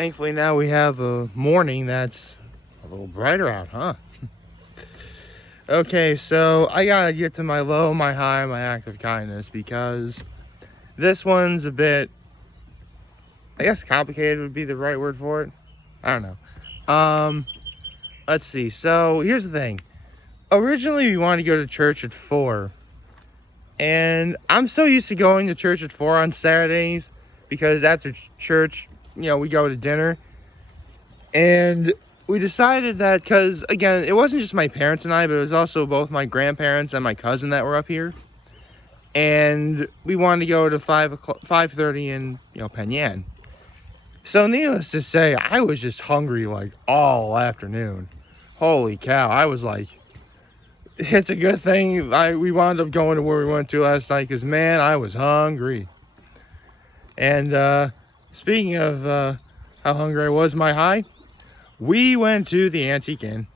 Thankfully now we have a morning that's a little brighter out, huh? Okay, so I gotta get to my low, my high, my act of kindness, because this one's a bit, I guess complicated would be the right word for it. I don't know. Let's see. So here's the thing. Originally we wanted to go to church at 4. And I'm so used to going to church at 4 on Saturdays because after church, we go to dinner. And we decided that because, again, it wasn't just my parents and I, but it was also both my grandparents and my cousin that were up here. And we wanted to go to 5:30 in, Penn Yan. So needless to say, I was just hungry like all afternoon. Holy cow. I was like, it's a good thing we wound up going to where we went to last night because, man, I was hungry. And speaking of how hungry I was, my high, we went to the Anitque Inn.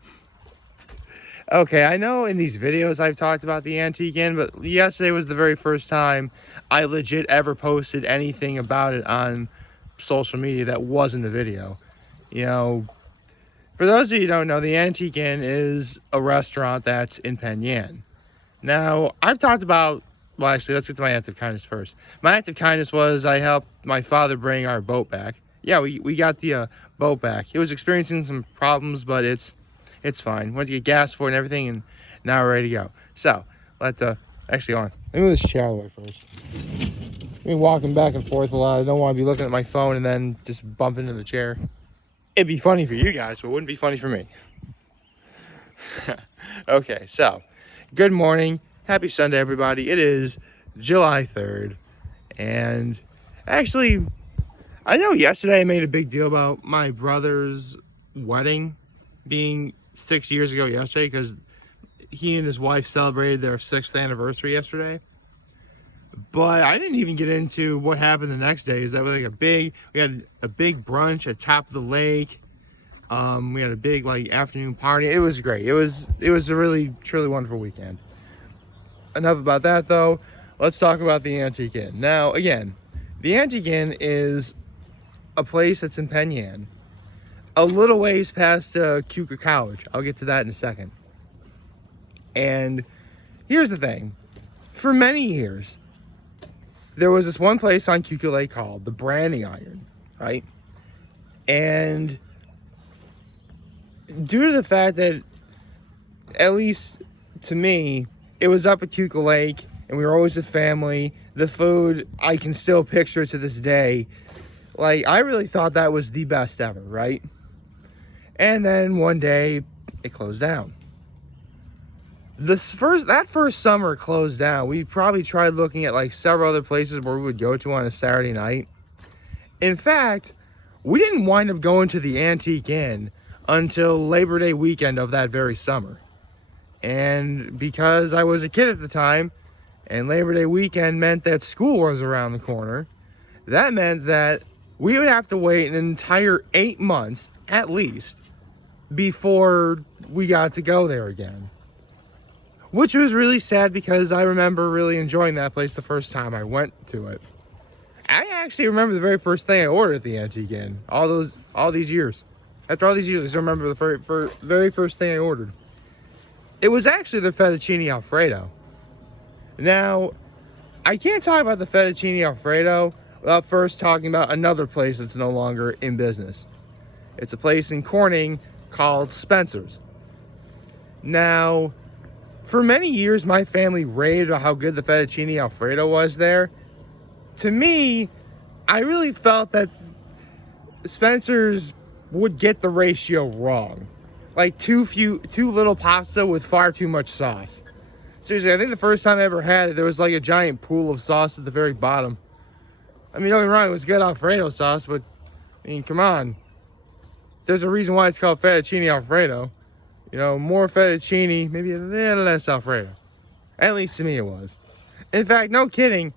Okay, I know in these videos I've talked about the Anitque Inn, but yesterday was the very first time I legit ever posted anything about it on social media that wasn't a video. For those of you who don't know, the Anitque Inn is a restaurant that's in Penn Yan. Now, I've talked about, well, actually, let's get to my act of kindness first. My act of kindness was I helped my father bring our boat back. Yeah, we got the boat back. It was experiencing some problems, but it's fine. Went to get gas for it and everything, and now we're ready to go. So, actually, let me move this chair away first. I've been walking back and forth a lot. I don't want to be looking at my phone and then just bump into the chair. It'd be funny for you guys, but it wouldn't be funny for me. Okay, so, good morning. Happy Sunday, everybody. It is July 3rd. And actually, I know yesterday I made a big deal about my brother's wedding being 6 years ago yesterday because he and his wife celebrated their 6th anniversary yesterday. But I didn't even get into what happened the next day. Is that we had a big brunch at top of the lake. We had a big afternoon party. It was great. It was a really, truly wonderful weekend. Enough about that though. Let's talk about the Anitque Inn. Now, again, the Anitque Inn is a place that's in Penn Yan, a little ways past Keuka College. I'll get to that in a second. And here's the thing. For many years, there was this one place on Keuka Lake called the Branding Iron, right? And due to the fact that, at least to me, it was up at Keuka Lake, and we were always with family, the food, I can still picture to this day. I really thought that was the best ever, right? And then one day, it closed down. That first summer it closed down. We probably tried looking at several other places where we would go to on a Saturday night. In fact, we didn't wind up going to the Anitque Inn until Labor Day weekend of that very summer. And because I was a kid at the time, and Labor Day weekend meant that school was around the corner, that meant that we would have to wait an entire 8 months, at least, before we got to go there again. Which was really sad because I remember really enjoying that place the first time I went to it. I actually remember the very first thing I ordered at the Anitque Inn. All these years. After all these years, I still remember the very first thing I ordered. It was actually the fettuccine alfredo. Now, I can't talk about the fettuccine alfredo without first talking about another place that's no longer in business. It's a place in Corning called Spencer's. Now, for many years, my family raved about how good the fettuccine alfredo was there. To me, I really felt that Spencer's would get the ratio wrong. Too little pasta with far too much sauce. Seriously, I think the first time I ever had it, there was a giant pool of sauce at the very bottom. I mean, don't get me wrong, it was good Alfredo sauce, but, come on. There's a reason why it's called fettuccine alfredo. More fettuccine, maybe a little less Alfredo. At least to me it was. In fact, no kidding,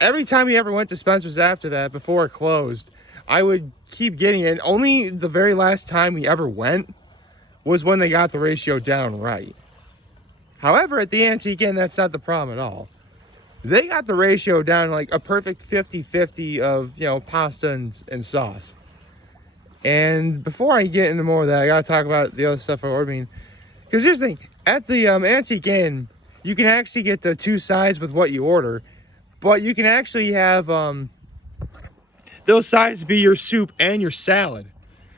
every time we ever went to Spencer's after that, before it closed, I would keep getting it. Only the very last time we ever went was when they got the ratio down right. However, at the Anitque Inn, that's not the problem at all. They got the ratio down a perfect 50-50 of, pasta and sauce. And before I get into more of that, I gotta talk about the other stuff I ordered. Because here's the thing, at the Antique Inn, you can actually get the two sides with what you order, but you can actually have those sides be your soup and your salad.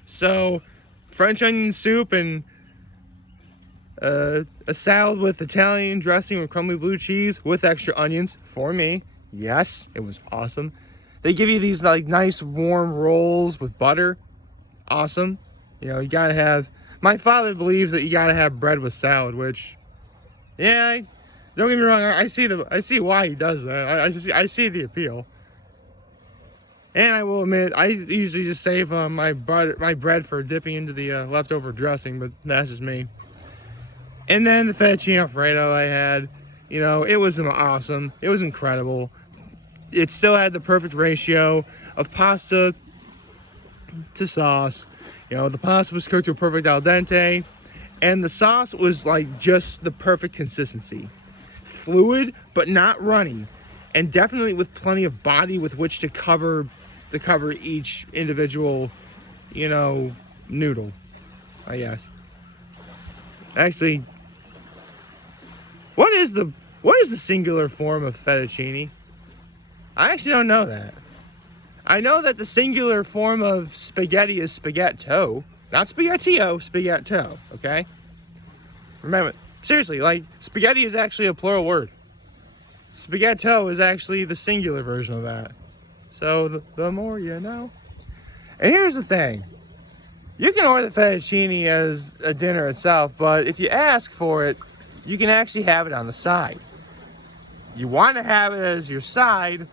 So French onion soup and a salad with Italian dressing with crumbly blue cheese with extra onions for me. Yes, it was awesome. They give you these like nice warm rolls with butter. Awesome. You know, you gotta have, my father believes that you gotta have bread with salad, which, yeah, don't get me wrong, I see why he does that. I see the appeal. And I will admit, I usually just save my bread for dipping into the leftover dressing, but that's just me. And then the fettuccine alfredo I had, you know, it was awesome. It was incredible. It still had the perfect ratio of pasta to sauce. You know, the pasta was cooked to a perfect al dente, and the sauce was like just the perfect consistency. Fluid, but not runny, and definitely with plenty of body with which to cover each individual, you know, noodle, I guess. Actually, what is the singular form of fettuccine? I actually don't know that. I know that the singular form of spaghetti is spaghetto, not spaghettio, spaghetto, okay? Remember, seriously, like, spaghetti is actually a plural word. Spaghetto is actually the singular version of that. So, the more you know. And here's the thing. You can order the fettuccine as a dinner itself, but if you ask for it, you can actually have it on the side. You want to have it as your side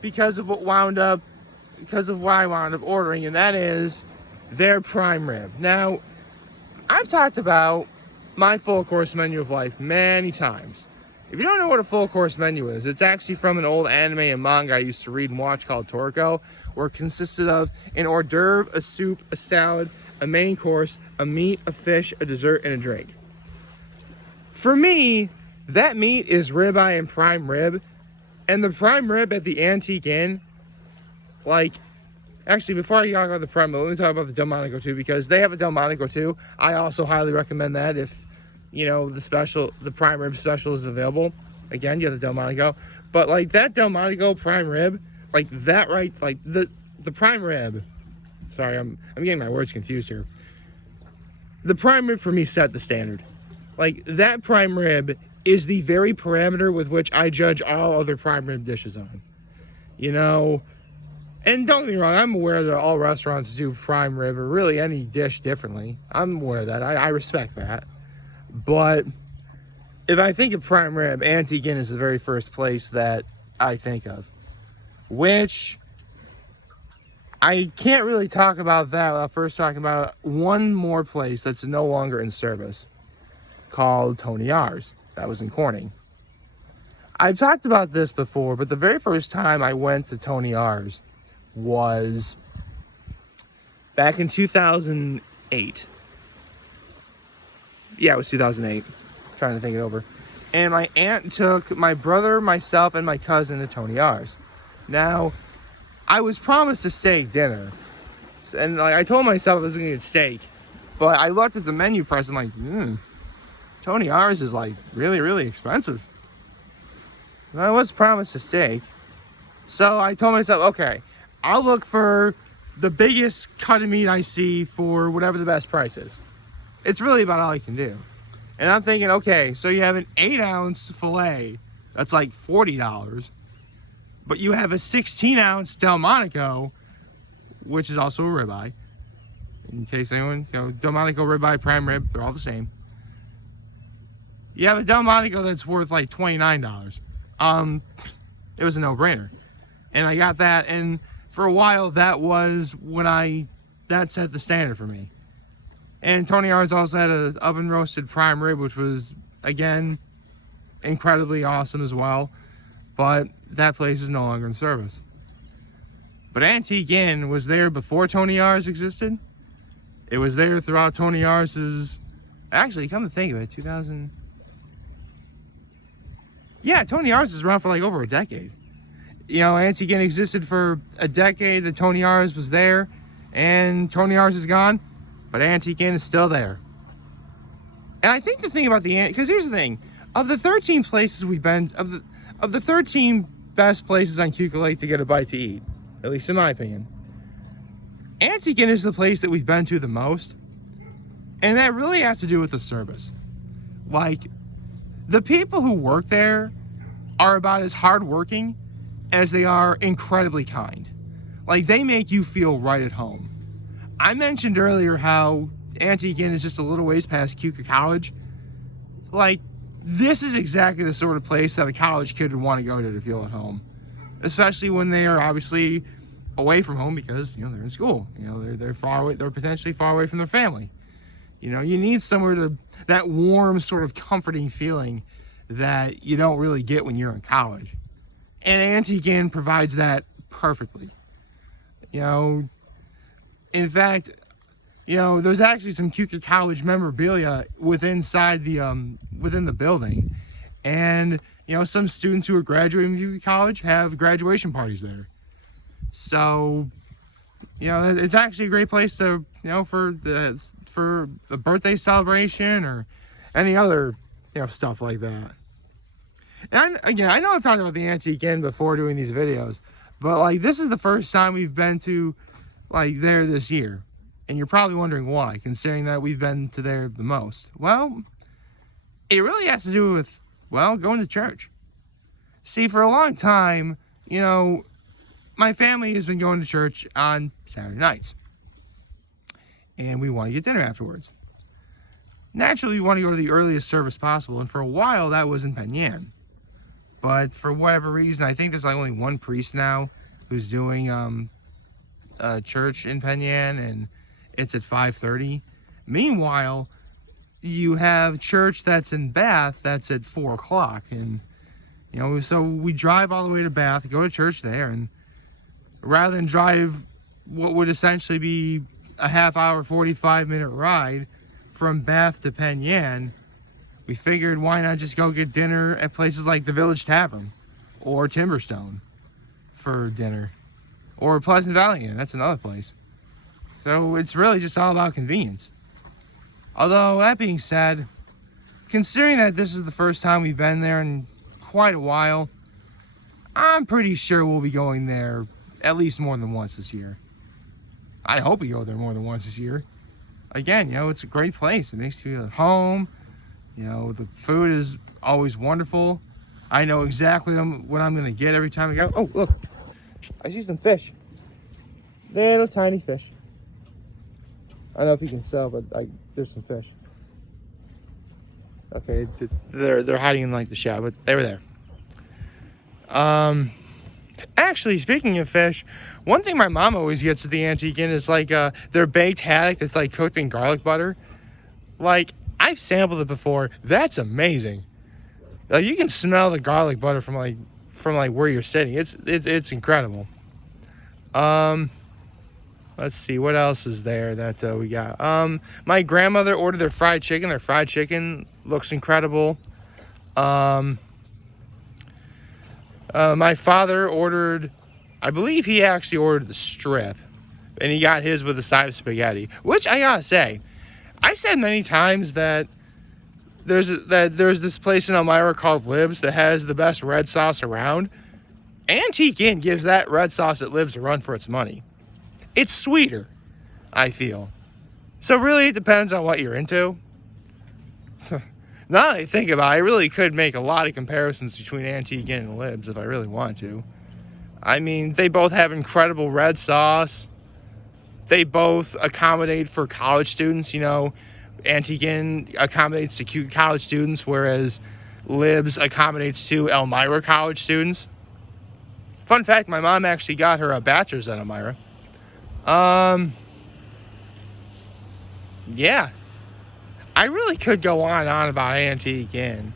because of why I wound up ordering, and that is their prime rib. Now, I've talked about my full course menu of life many times. If you don't know what a full course menu is, it's actually from an old anime and manga I used to read and watch called Toriko, where it consisted of an hors d'oeuvre, a soup, a salad, a main course, a meat, a fish, a dessert, and a drink. For me, that meat is ribeye and prime rib, and the prime rib at the Antique Inn, like, actually, before I talk about the prime rib, let me talk about the Delmonico too, because they have a Delmonico too. I also highly recommend that if, you know, the prime rib special is available. Again, you have the Delmonico. But, like, that Delmonico prime rib, like, that right, like, the prime rib, sorry, I'm getting my words confused here. The prime rib for me set the standard. Like, that prime rib is the very parameter with which I judge all other prime rib dishes on. You know, and don't get me wrong, I'm aware that all restaurants do prime rib or really any dish differently. I'm aware of that. I respect that. But if I think of prime rib, Antique Inn is the very first place that I think of. Which I can't really talk about that without first talking about one more place that's no longer in service, called Tony R's. That was in Corning. I've talked about this before, but the very first time I went to Tony R's was back in 2008. Yeah, it was 2008. Trying to think it over. And my aunt took my brother, myself, and my cousin to Tony R's. Now, I was promised a steak dinner. And like, I told myself I was going to get steak. But I looked at the menu price. I'm like, Tony R's is like really, really expensive. And I was promised a steak. So I told myself, okay, I'll look for the biggest cut of meat I see for whatever the best price is. It's really about all you can do. And I'm thinking, okay, so you have an 8-ounce filet that's like $40, but you have a 16-ounce Delmonico, which is also a ribeye. In case anyone, Delmonico, ribeye, prime rib, they're all the same. You have a Delmonico that's worth like $29. It was a no-brainer. And I got that, and for a while, that set the standard for me. And Tony R's also had an oven-roasted prime rib, which was, again, incredibly awesome as well. But that place is no longer in service. But Antique Inn was there before Tony R's existed. It was there throughout Tony R's'... Actually, come to think of it, 2000... Yeah, Tony R's was around for like over a decade. You know, Antique Inn existed for a decade. The Tony R's was there. And Tony R's is gone, but Anitque Inn is still there. And I think the thing about because here's the thing, of the 13 places we've been, of the 13 best places on Keuka Lake to get a bite to eat, at least in my opinion, Anitque Inn is the place that we've been to the most. And that really has to do with the service. Like, the people who work there are about as hardworking as they are incredibly kind. Like, they make you feel right at home. I mentioned earlier how Anitque Inn is just a little ways past Keuka College. Like, this is exactly the sort of place that a college kid would want to go to feel at home. Especially when they are obviously away from home because, you know, they're in school. You know, they're far away, they're potentially far away from their family. You know, you need somewhere to, that warm sort of comforting feeling that you don't really get when you're in college. And Anitque Inn provides that perfectly. You know, in fact, you know, there's actually some Keuka College memorabilia within the building. And, you know, some students who are graduating from Keuka College have graduation parties there. So, you know, it's actually a great place to, you know, for a birthday celebration or any other, you know, stuff like that. And again, I know I've talked about the Anitque Inn before doing these videos, but like, this is the first time we've been to like there this year. And you're probably wondering why, considering that we've been to there the most. Well, it really has to do with, well, going to church. See, for a long time, you know, my family has been going to church on Saturday nights. And we want to get dinner afterwards. Naturally, we want to go to the earliest service possible. And for a while, that was in Penn Yan. But for whatever reason, I think there's like only one priest now who's doing church in Penn Yan, and it's at 5:30. Meanwhile, you have church that's in Bath that's at 4 o'clock. And, you know, so we drive all the way to Bath, go to church there, and rather than drive what would essentially be a half-hour, 45-minute ride from Bath to Penn Yan, we figured why not just go get dinner at places like the Village Tavern or Timberstone for dinner, or Pleasant Valley Inn, that's another place. So it's really just all about convenience. Although, that being said, considering that this is the first time we've been there in quite a while, I'm pretty sure we'll be going there at least more than once this year. I hope we go there more than once this year. Again, you know, it's a great place. It makes you feel at home. You know, the food is always wonderful. I know exactly what I'm going to get every time I go. Oh, look. I see some fish. Little tiny fish. I don't know if you can tell, but there's some fish. Okay, they're hiding in like the shadow, but they were there. Actually, speaking of fish, one thing my mom always gets at the Anitque Inn is like their baked haddock that's like cooked in garlic butter. Like, I've sampled it before. That's amazing. Like, you can smell the garlic butter from where you're sitting. It's incredible. Let's see, what else is there that we got? My grandmother ordered their fried chicken. Their fried chicken looks incredible. My father ordered, I believe he actually ordered the strip, and he got his with a side of spaghetti, which I gotta say, I've said many times that there's this place in Elmira called Libs that has the best red sauce around. Anitque Inn gives that red sauce at Libs a run for its money. It's sweeter, I feel. So really, it depends on what you're into. Now that I think about it, I really could make a lot of comparisons between Anitque Inn and Libs if I really want to. I mean, they both have incredible red sauce. They both accommodate for college students. You know, Anitque Inn accommodates to Keuka College students, whereas Libs accommodates to Elmira College students. Fun fact, my mom actually got her a bachelor's at Elmira. Yeah. I really could go on and on about Anitque Inn.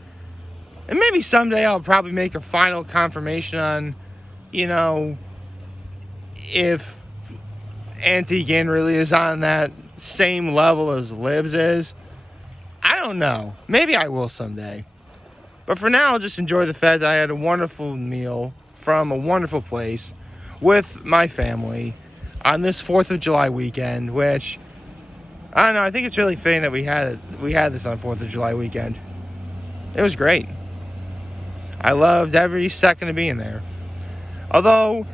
And maybe someday I'll probably make a final confirmation on, you know, if Anitque Inn really is on that same level as Libs is. I don't know. Maybe I will someday. But for now, I'll just enjoy the fact that I had a wonderful meal from a wonderful place with my family. on this 4th of July weekend, which, I don't know, I think it's really fitting that we had this on 4th of July weekend. It was great. I loved every second of being there. Although,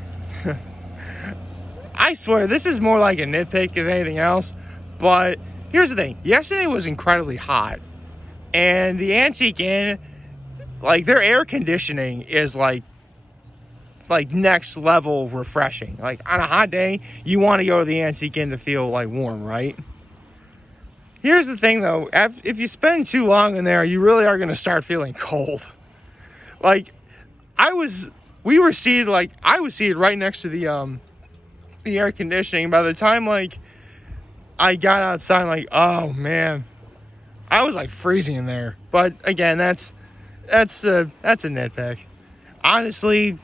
I swear, this is more like a nitpick than anything else, but here's the thing. Yesterday was incredibly hot, and the Antique Inn, like, their air conditioning is like next level refreshing. Like, on a hot day, you want to go to the Antique Inn to feel like warm, right? Here's the thing though, if you spend too long in there, you really are going to start feeling cold. Like, I was seated right next to the air conditioning. By the time, like, I got outside, like, oh man, I was like freezing in there. But again, that's a nitpick. Honestly,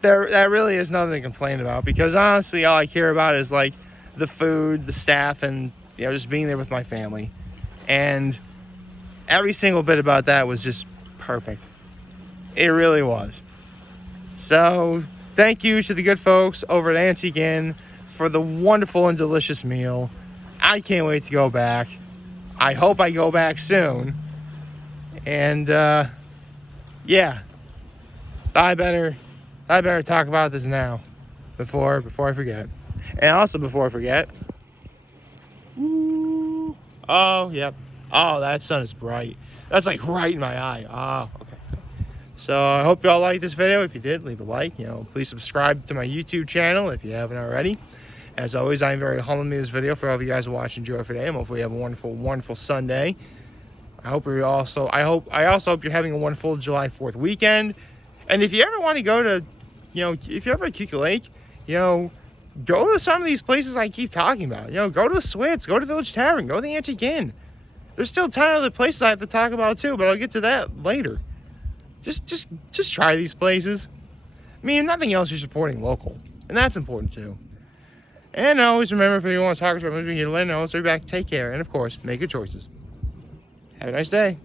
that really is nothing to complain about, because honestly, all I care about is like the food, the staff, and just being there with my family. And every single bit about that was just perfect. It really was. So thank you to the good folks over at Anitque Inn for the wonderful and delicious meal. I can't wait to go back. I hope I go back soon. And yeah, I better talk about this now before I forget. And also, before I forget, oh yep, oh, that sun is bright. That's like right in my eye. Oh, okay. So I hope y'all liked this video. If you did, leave a like. Please subscribe to my YouTube channel if you haven't already. As always, I am very humbled to make this video for all of you guys who watch and enjoy today. And hopefully you have a wonderful, wonderful Sunday. I also hope you're having a wonderful July 4th weekend. And if you ever want to go to, if you're ever at Keuka Lake, go to some of these places I keep talking about. Go to the Swits, go to Village Tavern, go to the Anitque Inn. There's still a ton of other places I have to talk about too, but I'll get to that later. Just try these places. I mean, if nothing else, you're supporting local, and that's important too. And always remember, if you want to talk about movies, you let me know. So be back. Take care, and of course, make good choices. Have a nice day.